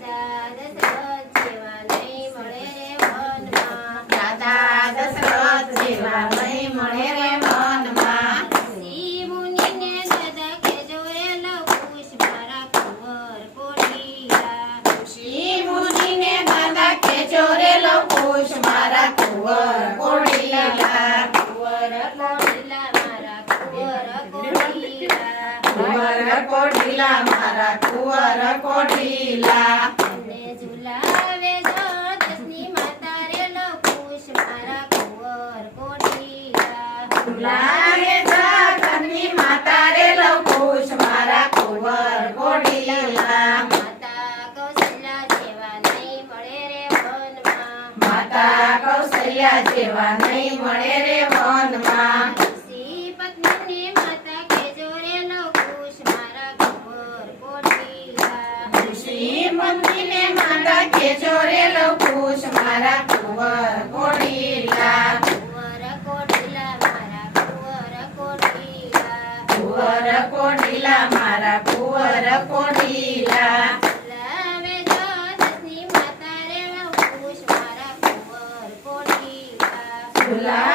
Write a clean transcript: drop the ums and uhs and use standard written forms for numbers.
રાજા દશરથ જેવા નહીં મળે રે વનમાં. ઋષિ મુનિને દાદા કહેજો રે લવકુશ મારા કુંવર કોઠીલા. ઋષિ મુનિને દાદા કહેજો રે લવકુશ મારા કુંવર કોઠીલા. કુંવર કોઠીલા મારા કુંવર કોઠીલા. કુંવર કોઠીલા મારા કુંવર કોઠીલા. અને ઝુલાવે જળદસની માતા રે લવકુશ મારા કુંવર કોઠીલા. ઝુલાવે જળદસની માતા રે લવકુશ મારા કુંવર કોઠીલા. માતા કૌશલ્યા જેવા નહીં મળે રે વનમાં. માતા કૌશલ્યા જેવા નહીં મળે રે વનમાં. ઋષિ પત્નીને માતા કહેજો રે લવકુશ મારા કુંવર કોઠીલા. ઋષિ મંત્રીને માતા કહેજો રે લવકુશ મારા કુંવર કોઠીલા. કુંવર કોઠીલા મારા કુંવર કોઠીલા. કુંવર કોઠીલા મારા કુંવર કોઠીલા. ઝુલાવે જળદસની માતા રે લવકુશ મારા કુંવર કોઠીલા. ઝુલા